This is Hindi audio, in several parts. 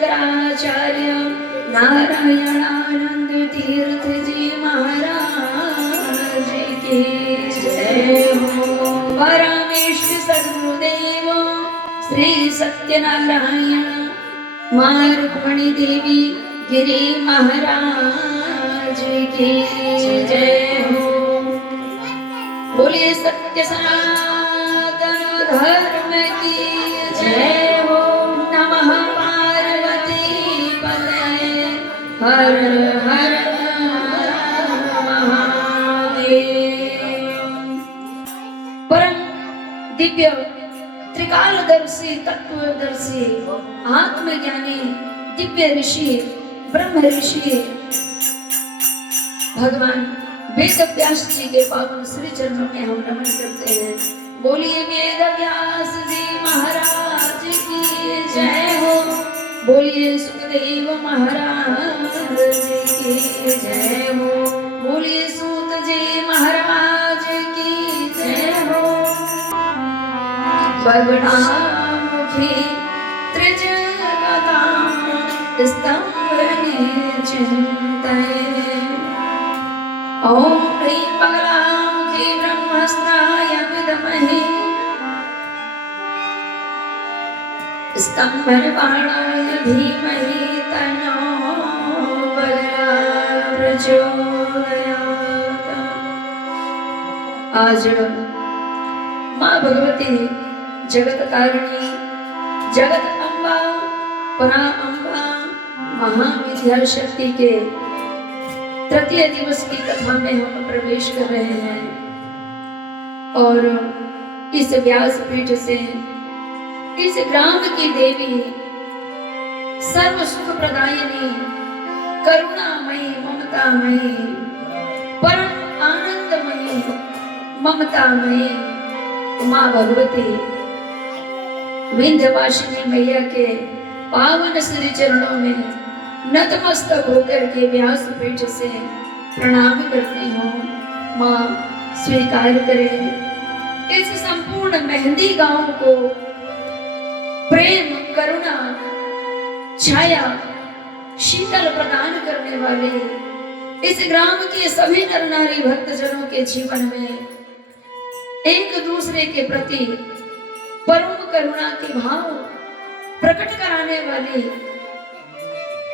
शंकराचार्य नारायणानंद तीर्थ जी महाराज की जय हो। परमेष्ठ सद्गुरुदेव श्री सत्यनारायण मां रुक्मणी देवी गिरी महाराज की जय हो। बोलिए सत्य सनातन धर्म की जय हो। नमः पार्वती पतये हर हर महादेव। परम दिव्य त्रिकालदर्शी तत्वदर्शी आत्मज्ञानी दिव्य ऋषि ब्रह्म ऋषि भगवान वेद व्यास जी के पावन श्री चरणों में हम नमन करते हैं। बोलिए वेद व्यास जी महाराज की जय हो। बोलिए सुखदेव महाराज की जय हो। बोलिए सूत जी महाराज की जय हो। बगड़ामुखी त्रिजगता स्तंभने चिंतये। ओम ह्रीं बगलामुखी ब्रह्मस्त्राय विद्महे स्तंभनबाणाय धीमहि तन्नो बगला प्रचोदयात्। आज माँ भगवती जगत तारिणी जगत अम्बा परा अम्बा महाविद्या शक्ति के तृतीय दिवस की कथा में हम प्रवेश कर रहे हैं और इस व्यास पीठ से इस ग्राम की देवी सर्व सुख प्रदायिनी करुणामयी ममतामयी परम आनंदमयी ममतामयी माँ भगवती विंध्यवासिनी मैया के पावन श्री चरणों में नतमस्तक होकर के व्यास पीठ से प्रणाम करती हूँ। माँ स्वीकार करें इस संपूर्ण मेहंदी गांव को प्रेम करुणा छाया शीतल प्रदान करने वाले इस ग्राम के सभी नर नारी भक्तजनों के जीवन में एक दूसरे के प्रति परम करुणा के भाव प्रकट कराने वाली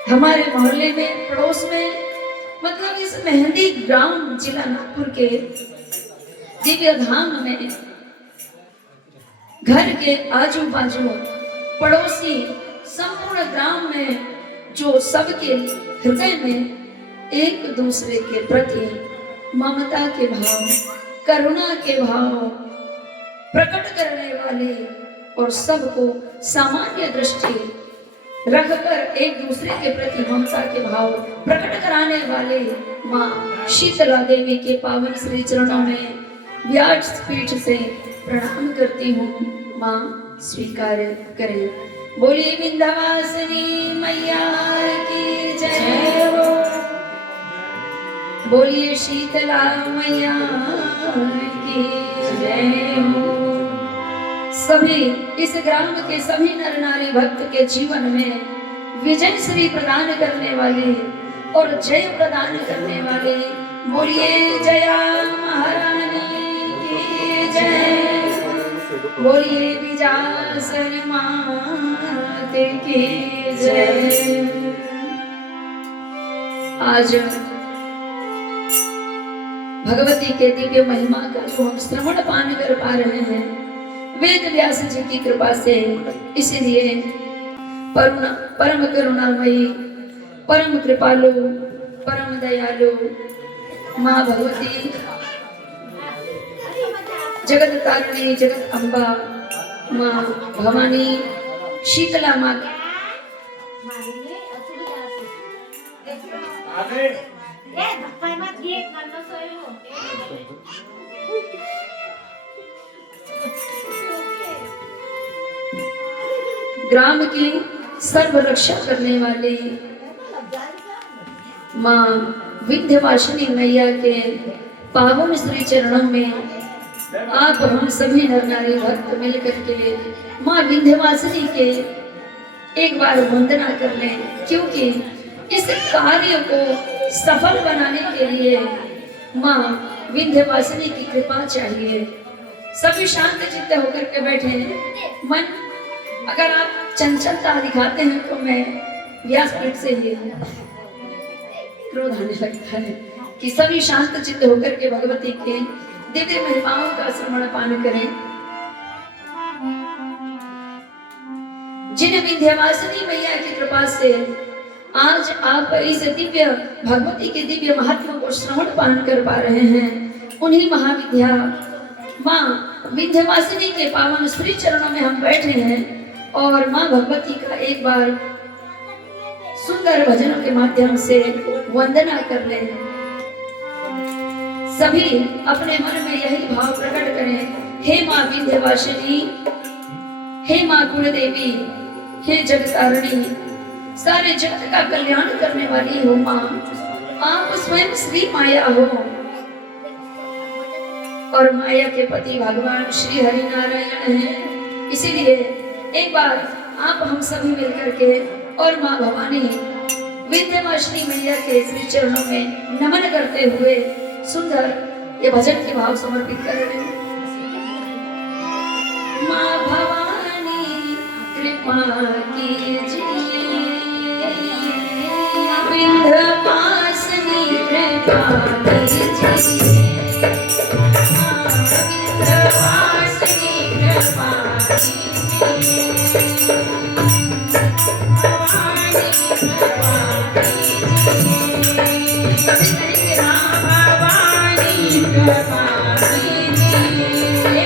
हमारे मोहल्ले में पड़ोस में मतलब इस मेहंदी ग्राम जिला नागपुर के दिव्य धाम में घर के आजू बाजू पड़ोसी संपूर्ण ग्राम में जो सबके हृदय में एक दूसरे के प्रति ममता के भाव करुणा के भाव प्रकट करने वाले और सबको सामान्य दृष्टि रखकर एक दूसरे के प्रति ममता के भाव प्रकट कराने वाले माँ शीतला देवी के पावन श्री चरणों में व्यास पीठ से प्रणाम करती हूँ। माँ स्वीकार करें। बोलिए विंध्यवासिनी मैया की जय हो। बोलिए शीतला मैया की जय हो। सभी इस ग्राम के सभी नर नारी भक्त के जीवन में विजय श्री प्रदान करने वाले और जय प्रदान करने वाले बोलिए जया महारानी की जय। बोलिए विजासर मात की जय। आज भगवती के दिव्य महिमा का जो हम श्रवण पान कर पा रहे हैं वेद व्यास जी की कृपा से, इसलिए परम करुणामयी परम कृपालु परम दयालु माँ भगवती जगत तारिणी जगत अम्बा माँ भवानी शीतला माँ ग्राम की सर्व रक्षा करने वाली माँ विंध्यवासिनी मैया के पावन श्री चरणों में आप हम सभी नर नारी भक्त मिलकर के माँ विंध्यवासिनी के एक बार वंदना कर लें, क्योंकि इस कार्य को सफल बनाने के लिए माँ विंध्यवासिनी की कृपा चाहिए। सभी शांत चित्त होकर के बैठे हैं। मन अगर आप चंचलता दिखाते हैं तो मैं व्यासपीठ से ही क्रोध आने लगता है कि सभी शांत चित्त होकर के भगवती के दिव्य महिमाओं का श्रवण पान करें। जिन विंध्यवासिनी मैया की कृपा से आज आप इस दिव्य भगवती के दिव्य महात्मा को श्रवण पान कर पा रहे हैं, उन्हीं महाविद्या माँ विंध्यवासिनी के पावन श्री चरणों में हम बैठे हैं और माँ भगवती का एक बार सुंदर भजनों के माध्यम से वंदना कर लें। सभी अपने मन में यही भाव प्रकट करें, हे माँ विंध्यवासिनी, हे माँ कुलदेवी, हे जगतारिणी, सारे जगत का कल्याण करने वाली हो माँ, आप स्वयं श्री माया हो और माया के पति भगवान श्री हरि नारायण हैं। इसीलिए एक बार आप हम सभी मिलकर के और माँ भवानी विंध्यवासिनी मैया के श्री चरणों में नमन करते हुए सुंदर ये भजन के भाव समर्पित कर रहे हैं। माँ भवानी कृपा कीजिए, विंध्यवासिनी कृपा कीजिए, विंध्यवासिनी कृपा कीजिए, भवानी कृपा कीजिए, भवानी कृपा कीजिए,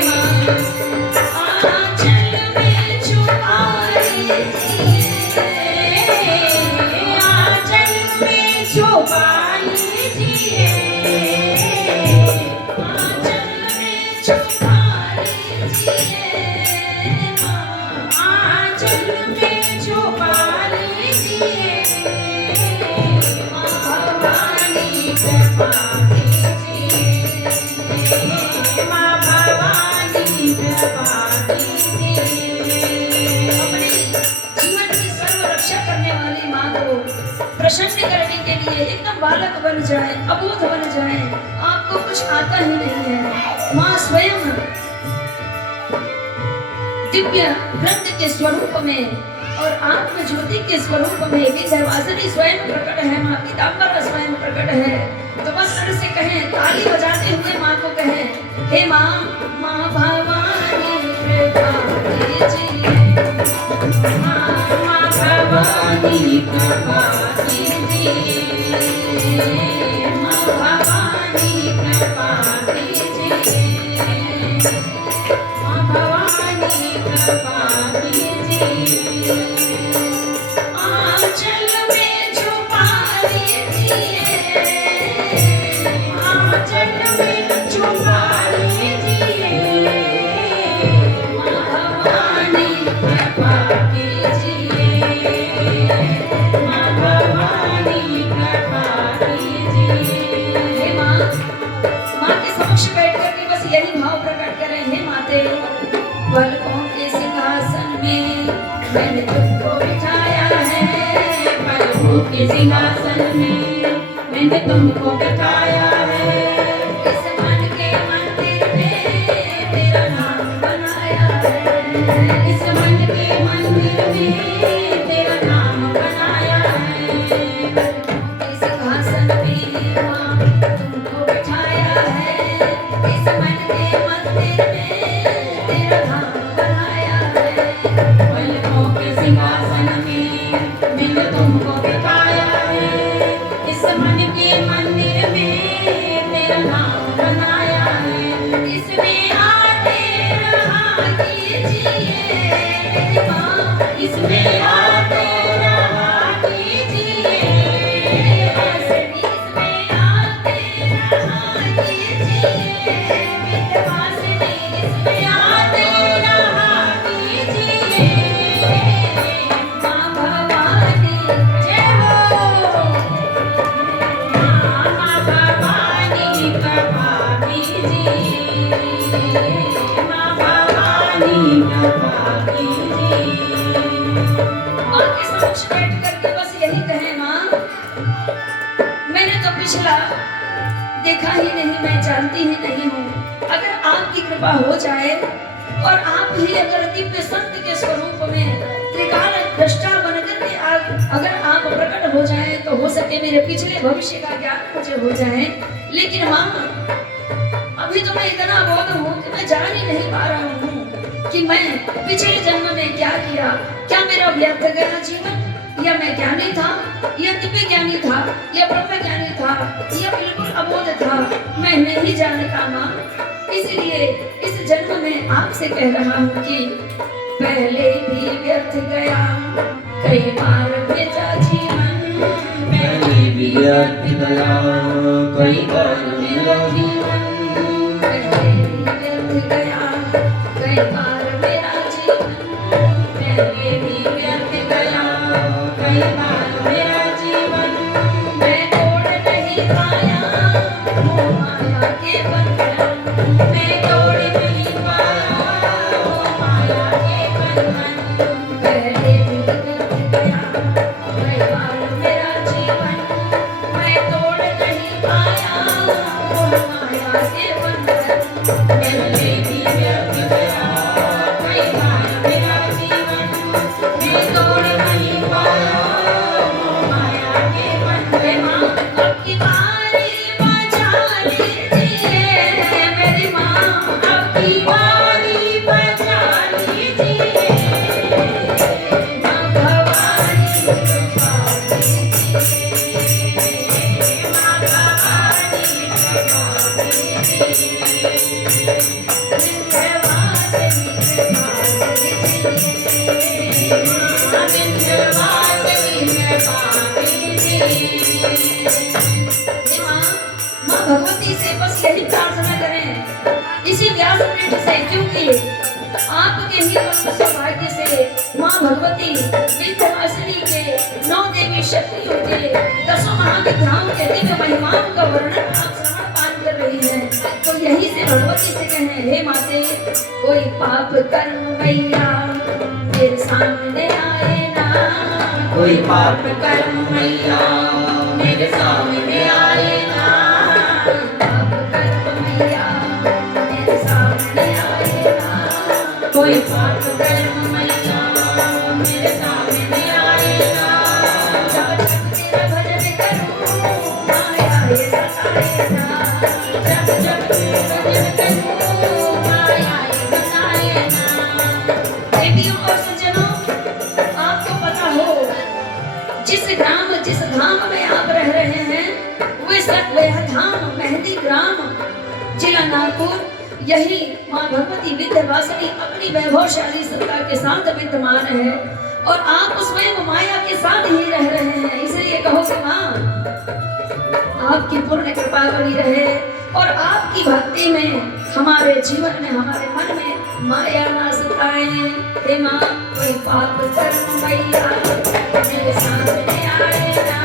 आंचल में छुपा लीजिए, आंचल में छुपा लीजिए, आंचल में छुपा लीजिए, आंचल में छुपा लीजिए, भवानी कृपा कीजिए, माँ भवानी कृपा कीजिए। अपने जीवन की सर्व रक्षा करने वाली माँ को प्रसन्न करने के लिए एकदम बालक बन जाए, अबोध बन जाए, आपको कुछ आता ही नहीं है। माँ स्वयं दिव्य ग्रंथ के स्वरूप में और आत्म ज्योति के स्वरूप में विंध्यवासिनी स्वयं प्रकट है, माँ पीताम्बर स्वयं प्रकट है। तो बस सर से कहें, ताली बजाते हुए माँ को कहें, हे माँ, माँ भवानी कृपा कीजिए, माँ भवानी कृपा कीजिए, माँ भवानी कृपा कीजिए, माँ भवानी कृपा कीजिए, आंचल में छुपा लीजिए, आंचल में छुपा लीजिए, माँ भवानी कृपा कीजिए, माँ भवानी कृपा कीजिए। हे माँ, माँ के समक्ष बैठ करके बस यही भाव प्रकट करें, हे माते, पलकों के सिंहासन में मैंने तुमको बिठाया है, पलकों के सिंहासन में मैंने तुमको बिठाया है, इस मन के मंदिर में तेरा नाम बनाया है, इस मन के मंदिर में तेरा नाम बनाया है, पलकों के सिंहासन में माँ तुमको बिठाया है, इस मन के मंदिर में तेरा नाम बनाया है, पलकों के सिंहासन में मैंने तुमको बिठाया है, इस मन के मंदिर में मैं जानती ही नहीं हूँ। अगर आपकी कृपा हो जाए और आप ही अगर दिव्य सत्य के स्वरूप में त्रिकाल दृष्टा बनकर के अगर आप प्रकट हो जाए तो हो सके मेरे पिछले भविष्य का ज्ञान मुझे हो जाए। लेकिन माँ, अभी तो मैं इतना बोध हूँ कि मैं जान ही नहीं पा रहा हूँ कि मैं पिछले जन्म में क्या किया। क्या मेरा व्यर्थ गया जीवन, या मैं ज्ञानी था, या दिव्य ज्ञानी था, या ब्रह्म ज्ञानी था, या बिल्कुल अबोध था, मैं नहीं जानता माँ। इसलिए इस जन्म में आपसे कह रहा हूँ कि पहले भी व्यर्थ गया कई बार भेजा जीवन, पहले भी व्यर्थ गया कई बार मेरा जीवन, पहले भी व्यर्थ गया कई बार मेरा जीवन, पहले भी व्यर्थ गया कई बार मेरा जीवन। मैं तोड़ नहीं पाया वो माया के बंधन, मैं तोड़ नहीं पाया वो माया के बंधन। पहले भी व्यर्थ गया कई बार मेरा जीवन, मैं तोड़ नहीं पाया वो माया के बंधन। पहले भी व्यर्थ गया कई बार मेरा जीवन, मैं तोड़ नहीं पाया वो माया के बंधन। अब की बारी बजा लीजिए मेरी माँ, अब की बारी बजा लीजिए माँ भवानी, कृपा कीजिए माँ भवानी, कृपा कीजिए विंध्यवासिनी, कृपा कीजिए माँ विंध्यवासिनी, कृपा कीजिए। माँ भगवती से बस यही प्रार्थना करें इसी व्यासपीठ से, क्योंकि आपके ही परम सौभाग्य से माँ भगवती विंध्यवासिनी के 9 देवी शक्तियों के 10 महाविद्याओं के दिव्य महिमाओं का वर्णन आप श्रवण पान कर रही हैं। तो यही से भगवती से कहें, हे माते कोई पाप कर्म मैया मेरे सामने आए ना, कोई पाप कर्म मैया मेरे सामने आए ना, पाप कर्म मैया मेरे सामने आए ना, कोई पाप कर्म मैया मेरे सामने आए ना, जब जब तेरा भजन करूं माया ये सताए ना, जब जब तेरा भजन करूं माया ये सताए ना। देवियों और सज्जनों, आपको पता हो जिस धाम में आप रह रहे हैं वह धाम मेहंदी ग्राम जिला नागपुर, यही माँ भगवती विंध्यवासिनी अपनी वैभवशाली सत्ता के साथ विद्यमान है और आप उस स्वयं माया के साथ ही रह रहे हैं। इसलिए कहो कि माँ आपकी पूर्ण कृपा बनी रहे और आपकी भक्ति में हमारे जीवन में हमारे मन में माया ना सताए। हे माँ कोई पाप कर्म मैया मेरे सामने आए ना,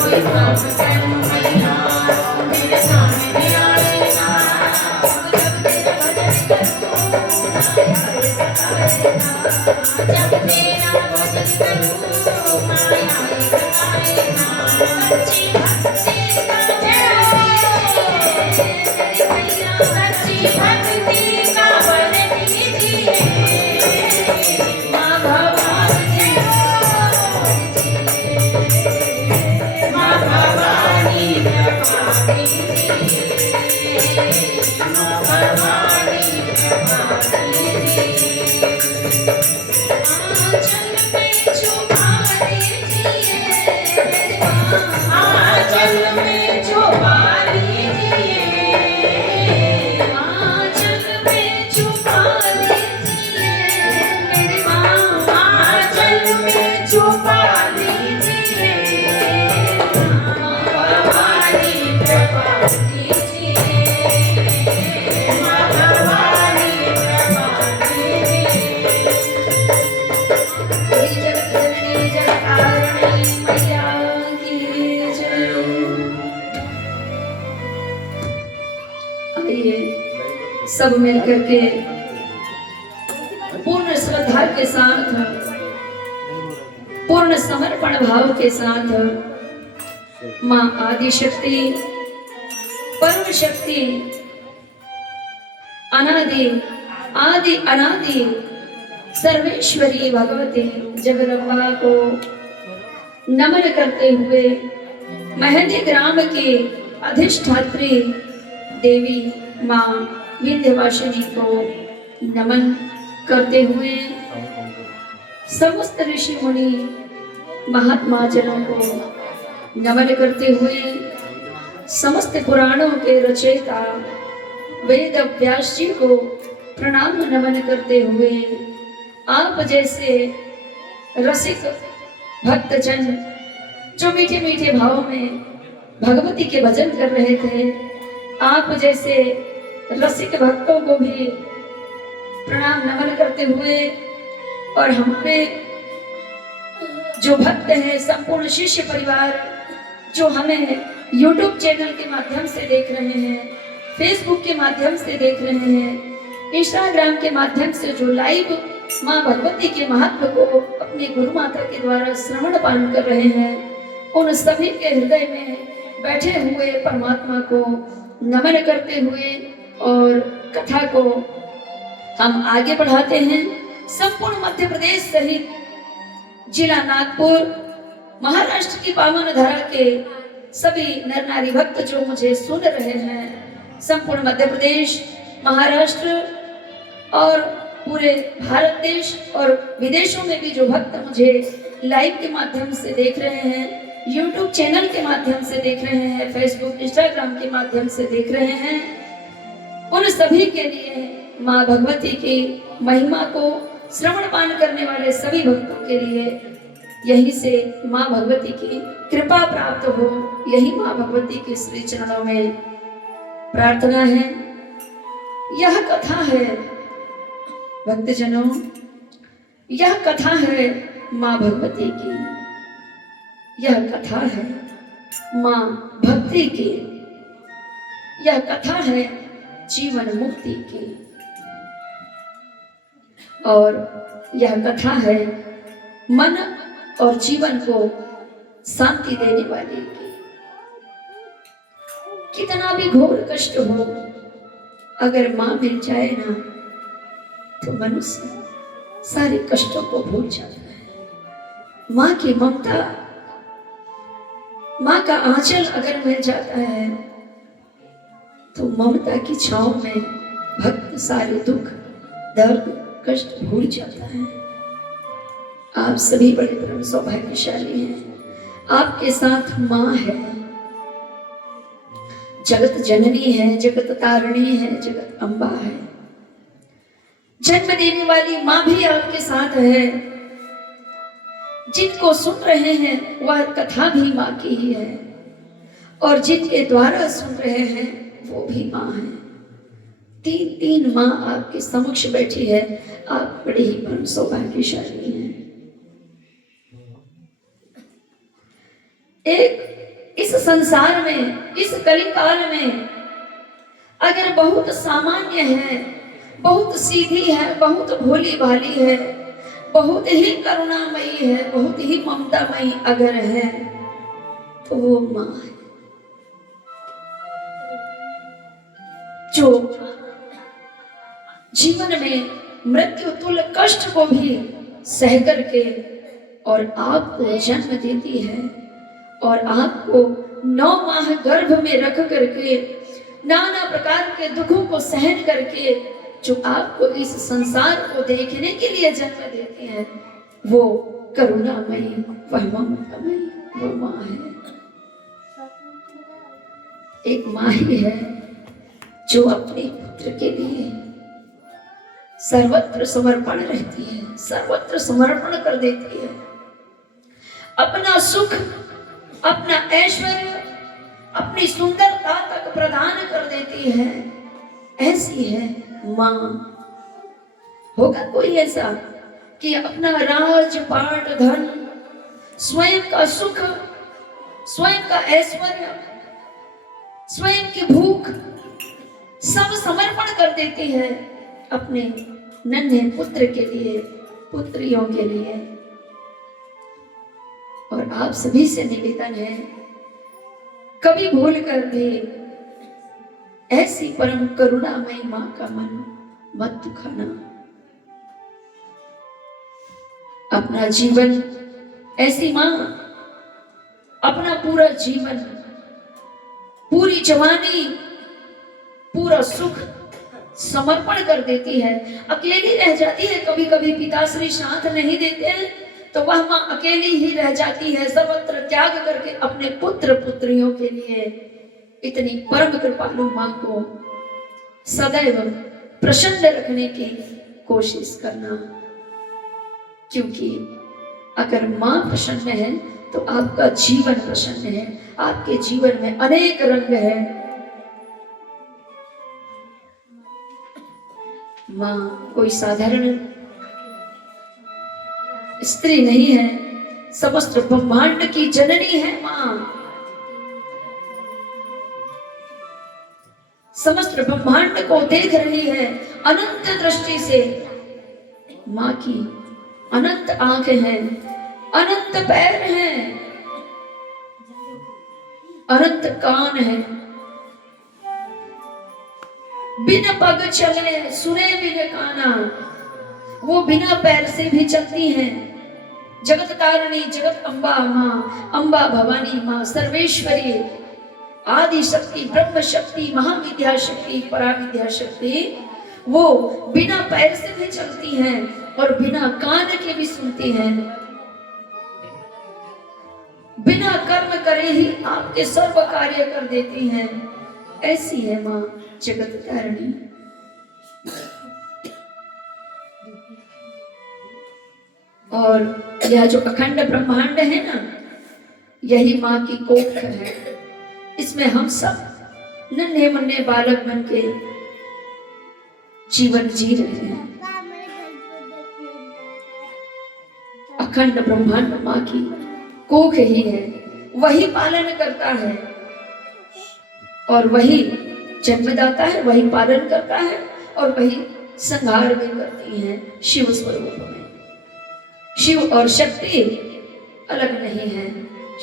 कोई पाप कर्म मैया मेरे सामने आए ना, जब तेरा भजन करूं माया ये सताए ना, जब तेरा भजन करूं माया ये सताए ना। सच्ची भक्ति का मेरी मैया, सच्ची भक्ति का बल दीजिए माँ भवानी, माँ भवानी, कृपा कीजिए माँ भवानी, कृपा कीजिए। आंचल में छुपा लीजिए मेरी माँ, आंचल में छुपा लीजिए, आंचल में छुपा लीजिए मेरी माँ, आंचल में छुपा लीजिए माँ भवानी, कृपा कीजिए माँ भवानी, कृपा कीजिए। हे जगत जननी जगतारिणी मैया की जय। आइए सब मिलकर के पूर्ण श्रद्धा के साथ, पूर्ण समर्पण भाव के साथ माँ आदि शक्ति परम शक्ति अनादि आदि अनादि सर्वेश्वरी भगवती जगदम्बा को नमन करते हुए मेहंदी ग्राम की अधिष्ठात्री देवी माँ विंध्यवासिनी को नमन करते हुए समस्त ऋषि मुनि महात्मा जनों को नमन करते हुए समस्त पुराणों के रचयिता वेद व्यास जी को प्रणाम नमन करते हुए आप जैसे रसिक भक्तजन जो मीठे मीठे भाव में भगवती के भजन कर रहे थे, आप जैसे रसिक भक्तों को भी प्रणाम नमन करते हुए और हमारे जो भक्त हैं संपूर्ण शिष्य परिवार जो हमें YouTube चैनल के माध्यम से देख रहे हैं, फेसबुक के माध्यम से देख रहे हैं, इंस्टाग्राम के माध्यम से जो लाइव माँ भगवती के महत्व को अपनी गुरु माता के द्वारा श्रवण पान कर रहे हैं, उन सभी के हृदय में बैठे हुए परमात्मा को नमन करते हुए और कथा को हम आगे बढ़ाते हैं। संपूर्ण मध्य प्रदेश सहित जिला नागपुर, महाराष्ट्र की पावन धरा के सभी नर नारी भक्त जो मुझे सुन रहे हैं, संपूर्ण मध्य प्रदेश, महाराष्ट्र और पूरे भारत देश और विदेशों में भी जो भक्त मुझे लाइव के माध्यम से देख रहे हैं, YouTube चैनल के माध्यम से देख रहे हैं, फेसबुक इंस्टाग्राम के माध्यम से देख रहे हैं, उन सभी के लिए माँ भगवती की महिमा को श्रवण पान करने वाले सभी भक्तों के लिए यहीं से माँ भगवती की कृपा प्राप्त हो, यही माँ भगवती के श्री चरणों में प्रार्थना है। यह कथा है भक्तजनों, यह कथा है माँ भगवती की, यह कथा है माँ भक्ति की, यह कथा है जीवन मुक्ति की और यह कथा है मन और जीवन को शांति देने वाली की। कितना भी घोर कष्ट हो, अगर माँ मिल जाए ना तो मनुष्य सारे कष्टों को भूल जाता है। माँ की ममता, माँ का आंचल अगर मिल जाता है तो ममता की छांव में भक्त सारे दुख दर्द कष्ट भूल जाता है। आप सभी बड़े परम सौभाग्यशाली हैं, आपके साथ माँ है, जगत जननी है, जगत तारिणी है, जगत अम्बा है, जन्म देने वाली माँ भी आपके साथ है। जिनको सुन रहे हैं वह कथा भी माँ की ही है और जिनके द्वारा सुन रहे हैं वो भी माँ है। तीन तीन माँ आपके समक्ष बैठी है, आप बड़े ही परम सौभाग्यशाली हैं। एक इस संसार में, इस कलिकाल में अगर बहुत सामान्य है, बहुत सीधी है, बहुत भोली भाली है, बहुत ही करुणामयी है, बहुत ही ममतामयी अगर है तो वो माँ है, जो जीवन में मृत्यु तुल्य कष्ट को भी सह करके और आपको जन्म देती है और आपको 9 माह गर्भ में रख करके नाना प्रकार के दुखों को सहन करके जो आपको इस संसार को देखने के लिए जन्म देते हैं, वो करुणामयी, वह ममतामयी, वो माँ है। एक माँ ही है जो अपने पुत्र के लिए सर्वत्र समर्पण रहती है, सर्वत्र समर्पण कर देती है, अपना सुख, अपना ऐश्वर्य, अपनी सुंदरता तक प्रदान कर देती है। ऐसी है माँ। होगा कोई ऐसा कि अपना राजपाट धन, स्वयं का सुख, स्वयं का ऐश्वर्य, स्वयं की भूख सब समर्पण कर देती है अपने नन्हे पुत्र के लिए, पुत्रियों के लिए। और आप सभी से निवेदन है, कभी भूल कर भी ऐसी परम करुणामयी मां का मन मत दुखाना। अपना जीवन, ऐसी मां अपना पूरा जीवन, पूरी जवानी, पूरा सुख समर्पण कर देती है। अकेली रह जाती है, कभी कभी पिताश्री साथ नहीं देते हैं तो वह मां अकेली ही रह जाती है, सर्वत्र त्याग करके अपने पुत्र पुत्रियों के लिए। इतनी परम कृपालु मां को सदैव प्रसन्न रखने की कोशिश करना, क्योंकि अगर मां प्रसन्न है तो आपका जीवन प्रसन्न है, आपके जीवन में अनेक रंग है। मां कोई साधारण स्त्री नहीं है, समस्त ब्रह्मांड की जननी है मां। समस्त ब्रह्मांड को देख रही है अनंत दृष्टि से। मां की अनंत आंखें हैं, अनंत पैर हैं, अनंत कान हैं, बिन पग चले सुने बिन काना। वो बिना पैर से भी चलती हैं। जगत तारिणी, जगत अम्बा मां, अम्बा भवानी मां, सर्वेश्वरी, आदि शक्ति, ब्रह्म शक्ति, महाविद्या शक्ति, पराविद्या शक्ति, वो बिना पैर से भी चलती हैं और बिना कान के भी सुनती हैं। बिना कर्म करे ही आपके सर्व कार्य कर देती हैं। ऐसी है मां जगत तारिणी। और यह जो अखंड ब्रह्मांड है ना, यही मां की कोख है। इसमें हम सब नन्हे मुन्ने बालक बन के जीवन जी रहे हैं। अखंड ब्रह्मांड मां की कोख ही है, वही पालन करता है और वही जन्मदाता है, वही पालन करता है और वही संहार भी करती है शिव स्वरूप में। शिव और शक्ति अलग नहीं है,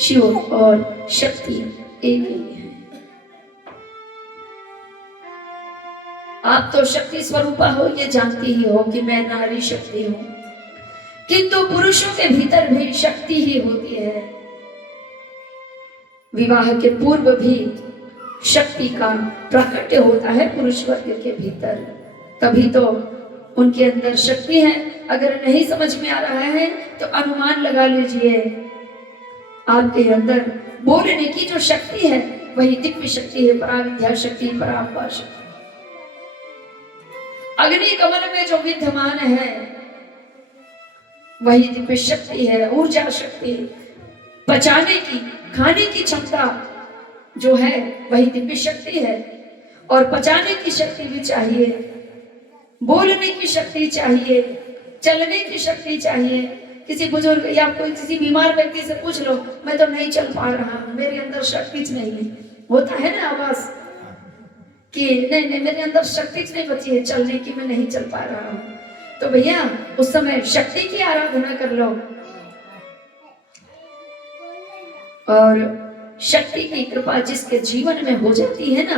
शिव और शक्ति एक ही है। आप तो शक्ति स्वरूपा हो, ये जानती ही हो कि मैं नारी शक्ति हूं, किंतु पुरुषों के भीतर भी शक्ति ही होती है। विवाह के पूर्व भी शक्ति का प्राकट्य होता है पुरुष वर्ग के भीतर, तभी तो उनके अंदर शक्ति है। अगर नहीं समझ में आ रहा है तो अनुमान लगा लीजिए, आपके अंदर बोलने की जो शक्ति है वही दिव्य शक्ति है, पराविद्या शक्ति, पराम्बा शक्ति। अग्नि कमल में जो विद्यमान है वही दिव्य शक्ति है, ऊर्जा शक्ति। पचाने की, खाने की क्षमता जो है वही दिव्य शक्ति है। और पचाने की शक्ति भी चाहिए, बोलने की शक्ति चाहिए, चलने की शक्ति चाहिए। किसी बुजुर्ग या कोई किसी बीमार व्यक्ति से पूछ लो, मैं तो नहीं चल पा रहा हूं, मेरे अंदर शक्ति नहीं है, होता है ना आवाज कि नहीं नहीं मेरे अंदर शक्ति नहीं बची है चलने की, मैं नहीं चल पा रहा हूं। तो भैया उस समय शक्ति की आराधना कर लो। और शक्ति की कृपा जिसके जीवन में हो जाती है ना,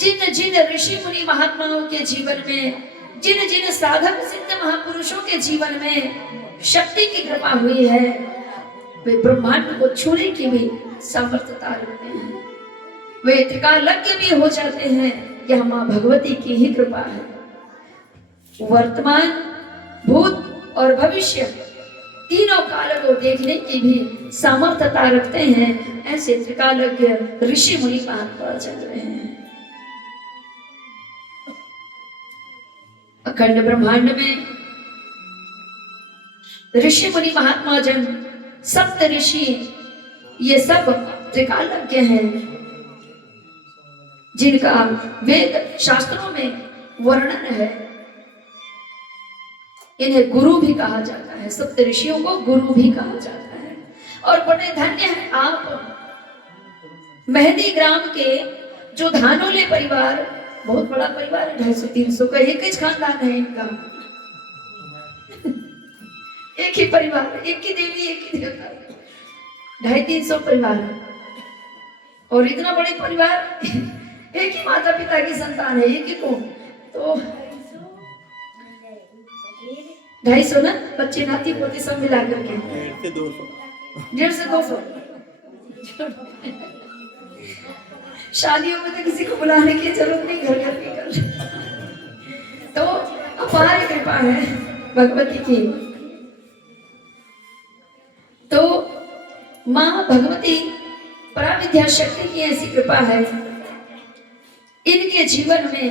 जिन जिन ऋषि मुनि महात्माओं के जीवन में, जिन जिन साधक सिद्ध महापुरुषों के जीवन में शक्ति की कृपा हुई है, वे ब्रह्मांड को छूने की भी सामर्थ्यता रखते हैं। वे त्रिकालज्ञ भी हो जाते हैं। यह मां भगवती की ही कृपा है। वर्तमान, भूत और भविष्य तीनों काल को देखने की भी सामर्थ्यता रखते हैं। ऐसे त्रिकालज्ञ ऋषि मुनि महात्मा चल रहे हैं। अखंड ब्रह्मांड में ऋषि मुनि महात्मा जन, सप्त ऋषि, ये सब त्रिकालज्ञ हैं, जिनका वेद शास्त्रों में वर्णन है। इन्हें गुरु भी कहा जाता है, सप्त ऋषियों को गुरु भी कहा जाता है। और बड़े धन्य हैं आप, मेहंदी ग्राम के जो धानोले परिवार, बहुत बड़ा परिवार है, 250-300 का एक ही खानदान है इनका। एक ही परिवार, एक ही देवी, एक ही देवता, 250-300 परिवार। और इतना बड़े परिवार, एक ही माता पिता की संतान है, एक ही को, तो 250 ना बच्चे नाती पोते सब मिला करके 150 से 200 शादियों में तो किसी को बुलाने की जरूरत नहीं, घर घर की कर। तो अपार कृपा है भगवती की। तो माँ भगवती पराविद्या शक्ति की ऐसी कृपा है, इनके जीवन में,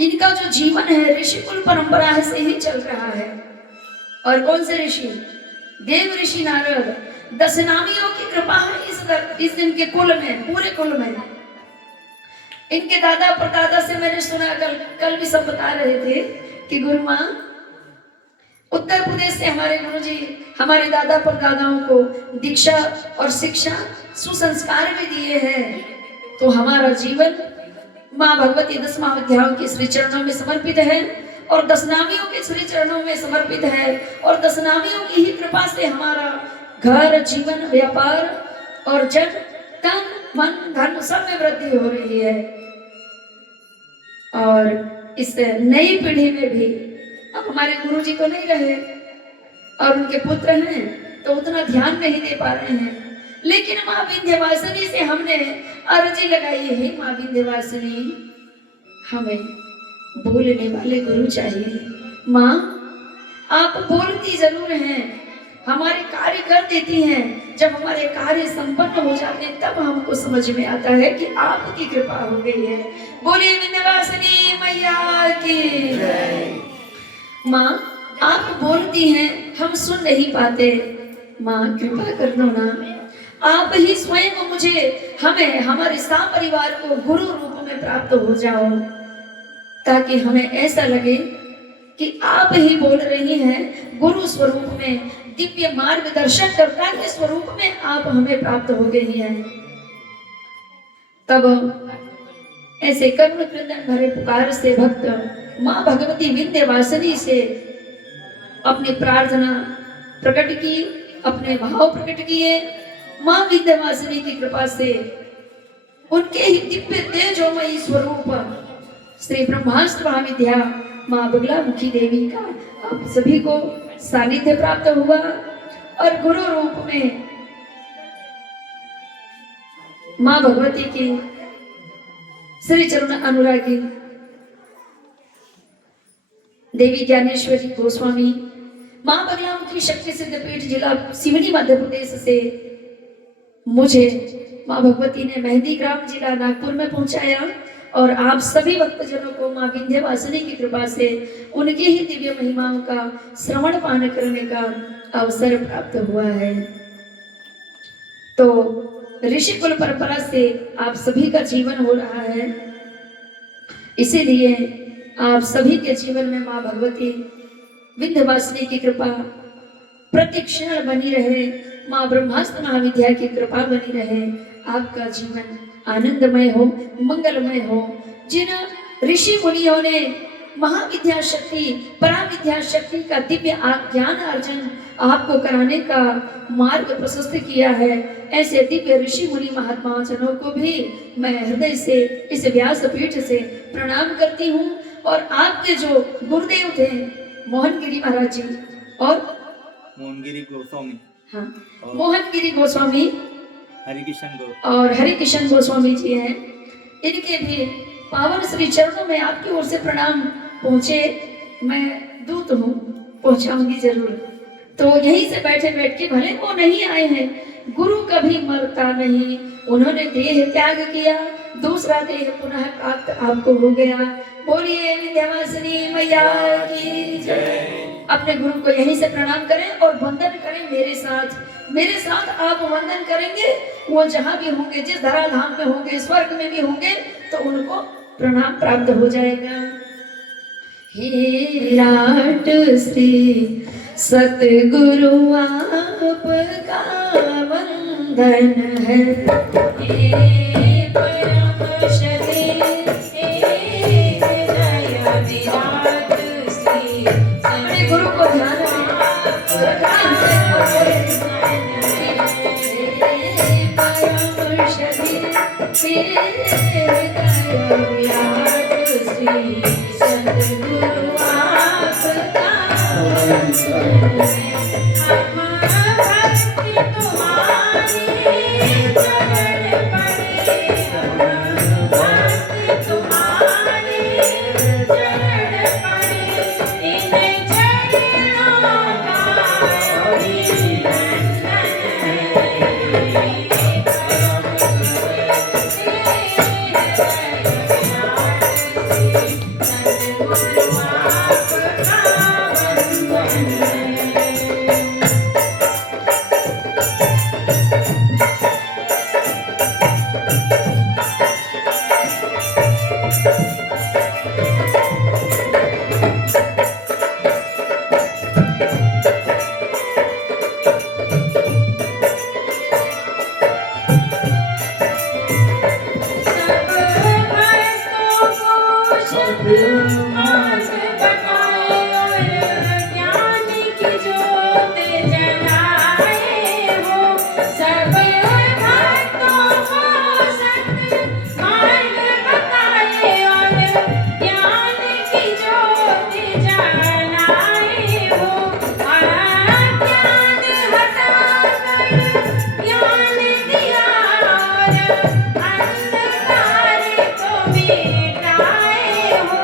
इनका जो जीवन है ऋषिकुल परंपरा से ही चल रहा है। और कौन से ऋषि? देव ऋषि नारद, 10 नामियों की कृपा है इस दिन के कुल में, पूरे कुल में। इनके दादा परदादा से मैंने सुना, कल भी सब बता रहे थे कि गुरु माँ उत्तर प्रदेश से हमारे गुरुजी हमारे दादा परदादाओं को दीक्षा और शिक्षा सुसंस्कार भी दिए हैं। तो हमारा जीवन माँ भगवती 10 महाविद्याओं के श्री चरणों में समर्पित है और 10 नामियों के श्री चरणों में समर्पित है। और 10 नामियों की ही कृपा से हमारा घर, जीवन, व्यापार और जन, तन, मन, धन सब में वृद्धि हो रही है। और इस नई पीढ़ी में भी अब हमारे गुरुजी तो नहीं रहे और उनके पुत्र हैं तो उतना ध्यान नहीं दे पा रहे हैं, लेकिन माँ विंध्यवासिनी से हमने अर्जी लगाई है, माँ विंध्यवासिनी हमें बोलने वाले गुरु चाहिए। माँ आप बोलती जरूर हैं, हमारे कार्य कर देती हैं, जब हमारे कार्य संपन्न हो जाते हैं तब हमको समझ में आता है कि आपकी कृपा हो गई है। बोलिए विंध्यवासिनी मैया की जय। माँ आप बोलती हैं, हम सुन नहीं पाते, माँ कृपा कर लो ना, आप ही स्वयं मुझे, हमें, हमारे परिवार को गुरु रूप में प्राप्त हो जाओ, ताकि हमें ऐसा लगे कि आप ही बोल रही हैं, गुरु स्वरूप में, दिव्य मार्गदर्शन कर्ता के स्वरूप में आप हमें प्राप्त हो गई हैं। तब ऐसे करुण क्रंदन भरे पुकार से भक्त माँ भगवती विंध्यवासिनी से अपनी प्रार्थना प्रकट की, अपने भाव प्रकट किए। माँ विंध्यवासिनी की कृपा से उनके ही दिव्य तेजोमयी स्वरूप श्री ब्रह्मास्त्र महाविद्या माँ बगलामुखी देवी का आप सभी को सानिध्य प्राप्त हुआ और गुरु रूप में माँ भगवती की श्री चरण अनुरागी देवी ज्ञानेश्वरी गोस्वामी माँ बगलामुखी शक्ति सिद्धपीठ जिला सिवनी मध्य प्रदेश से मुझे माँ भगवती ने मेहंदी ग्राम जिला नागपुर में पहुंचाया और आप सभी भक्तजनों को माँ विंध्यवासिनी की कृपा से उनकी ही दिव्य महिमाओं का श्रवण पान करने का अवसर प्राप्त हुआ है। तो ऋषिकुल परंपरा से आप सभी का जीवन हो रहा है, इसीलिए आप सभी के जीवन में माँ भगवती विंध्यवासिनी की कृपा प्रतिक्षण बनी रहे, माँ ब्रह्मास्त्र महाविद्या की कृपा बनी रहे, आपका जीवन आनंदमय हो, मंगलमय हो। जिन ऋषि मुनियों ने महाविद्या शक्ति, पराविद्या शक्ति का दिव्य ज्ञान अर्जन आपको कराने का मार्ग प्रशस्त किया है, ऐसे दिव्य ऋषि मुनि महात्मा जनों को भी मैं हृदय से इस व्यासपीठ से प्रणाम करती हूँ। और आपके जो गुरुदेव थे मोहनगिरी महाराज जी और मोहनगिरी गोस्वामी, हाँ, मोहनगिरी गोस्वामी और हरिकिशन गोस्वामी जी हैं, इनके भी पावन श्री चरणों में आपकी ओर से प्रणाम पहुँचे। मैं दूत हूँ, पहुँचाऊंगी जरूर। तो यहीं से बैठे बैठ के, भले वो नहीं आए हैं, गुरु कभी मरता नहीं, उन्होंने देह त्याग किया, दूसरा देह पुनः प्राप्त आपको हो गया। बोलिए विंध्यवासिनी मैया की जय। अपने गुरु को यहीं से प्रणाम करें और वंदन करें मेरे साथ आप वंदन करेंगे। वो जहाँ भी होंगे, जिस धराधाम में होंगे, स्वर्ग में भी होंगे, तो उनको प्रणाम प्राप्त हो जाएगा। हे राट श्री सतगुरु आपका वंदन है, हे परम श्री दया विराट श्री। अपने गुरु को ध्यान में रखना है। परम श्री सद्गुरु आपका वंदन है। हम भक्ति तुम्हारी चरण पड़े, हम भक्ति तुम्हारी चरण पड़े, इन चरणों का अभिनंदन मार्ग बताए और ज्ञान की ज्योत जलाए हो। सब भक्तों को सत्य मार्ग बताए और ज्ञान की ज्योत जलाए हो। अज्ञान हटाकर ज्ञान दिया और अंधकार को मिटाए हो।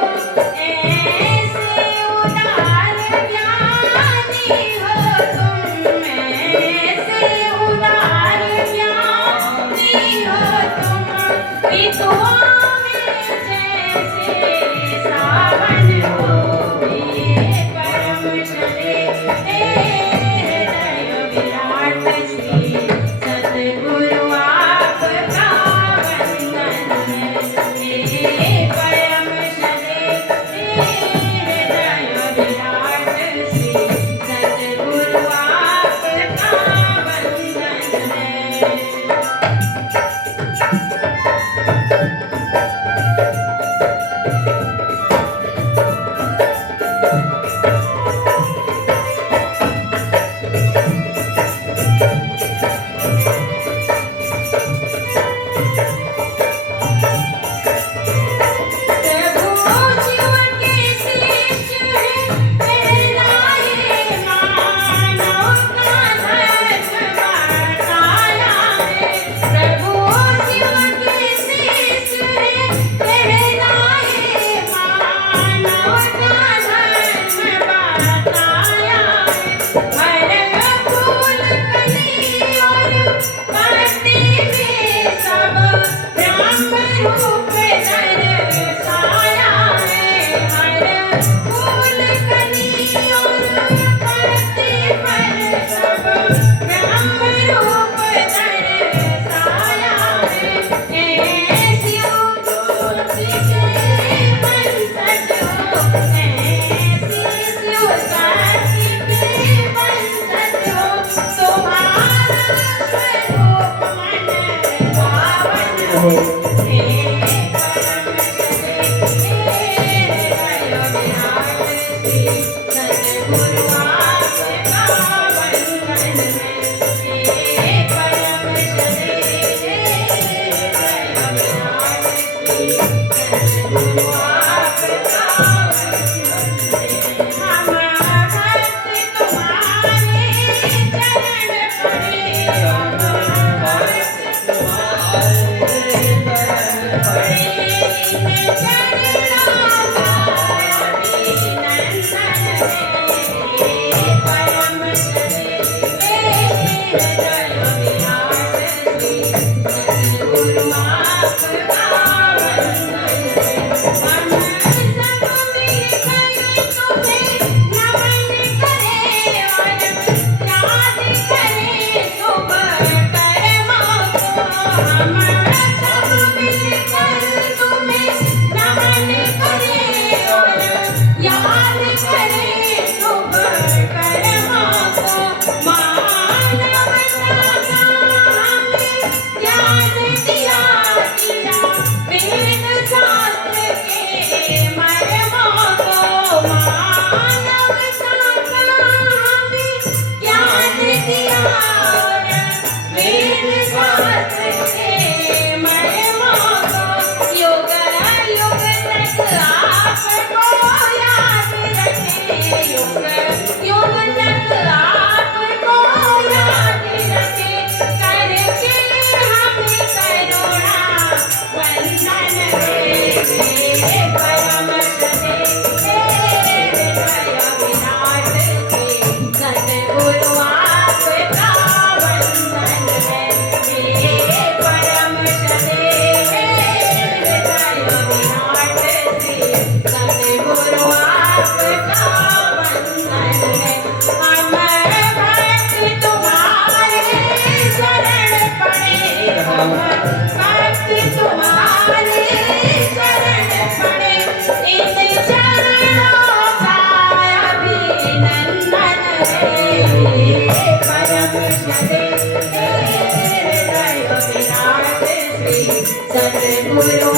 सतगुरु आपका वंदन है हम भक्त तुम्हारे शरण पड़े हम भक्त तुम्हारे शरण पड़े इन चरणों का अभिनंदन है परम सदे हृदय विराट श्री सतगुरु